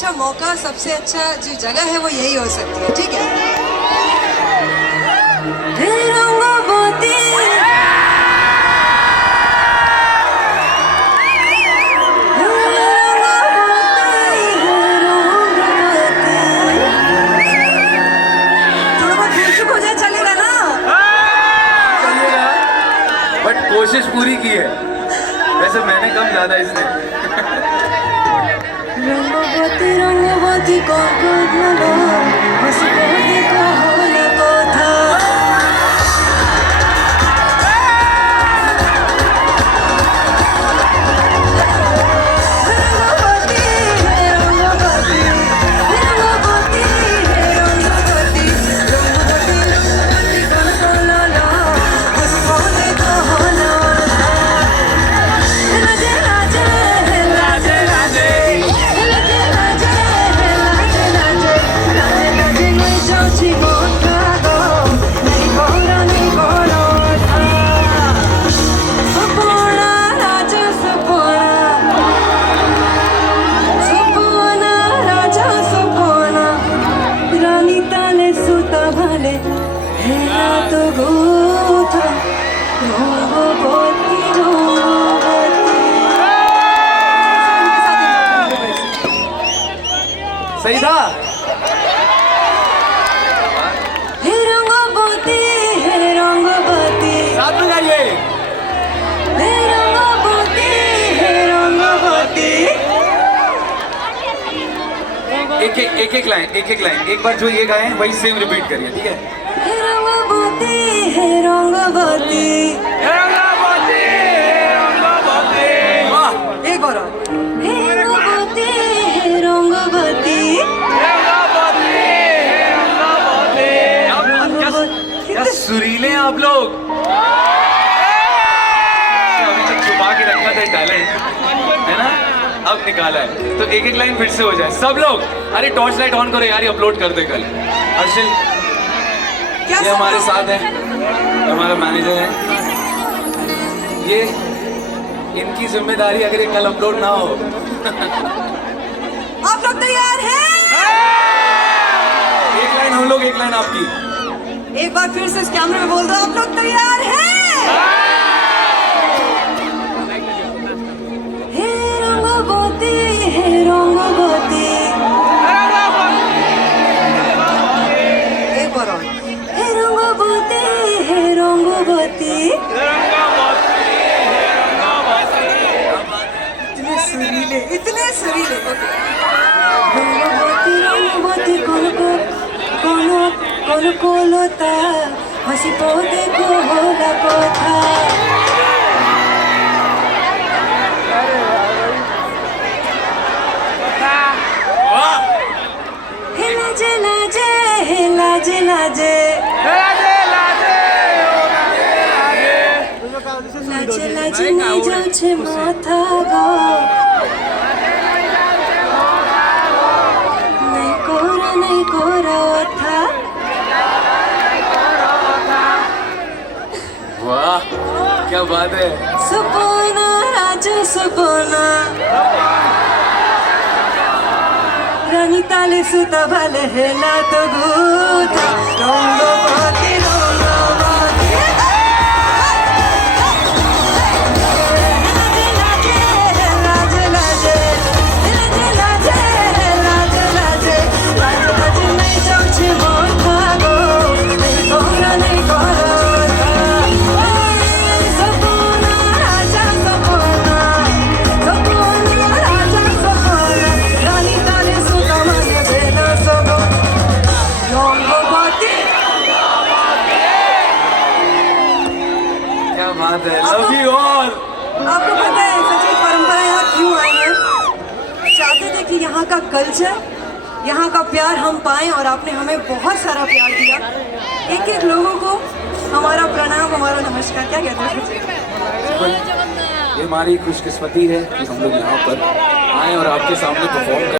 अच्छा मौका, सबसे अच्छा जो जगह है वो यही हो सकती है, ठीक है? थोड़ा बहुत भूल चुक हो जाए चलेगा ना? बट कोशिश पूरी की है, वैसे मैंने कम ज्यादा इसने। रंगवती कौन सही था। साथ में गाइए। एक एक लाइन एक बार जो ये गाएं वही सेम रिपीट करिए, ठीक है? एक बार क्या सुरीले हैं आप लोग। अभी तक छुपा के रखा था टैलेंट, है ना? अब निकाला है, तो एक लाइन फिर से हो जाए सब लोग। अरे टॉर्च लाइट ऑन करो यार, ये अपलोड कर दे कल। अर्शिल ये हमारे साथ है, हमारा मैनेजर है। ये इनकी जिम्मेदारी अगर ये कल अपलोड ना हो। आप लोग तैयार हैं? एक लाइन हम लोग, एक लाइन आपकी। एक बार फिर से इस कैमरे में बोल दो, आप लोग तैयार हैं? एक बार और। इतने सुरीले कोलोता हसी पोते को होला कोथा लाजे नहीं जाऊँ माथा गो नहीं कोरा था। वाह क्या बात है। सपना राजा सपना रानी ताले सुता भले है ना तो गुता रोंगो बाती बात है। Love you all. आपको पता है सच्ची परंपरा यहाँ क्यों आई है? चाहते थे कि यहाँ का कल्चर, यहाँ का प्यार हम पाएं और आपने हमें बहुत सारा प्यार दिया। एक एक लोगों को हमारा प्रणाम, हमारा नमस्कार। क्या कहते हैं? ये हमारी खुशकिस्मती है कि हम लोग यहाँ पर आए और आपके सामने परफॉर्म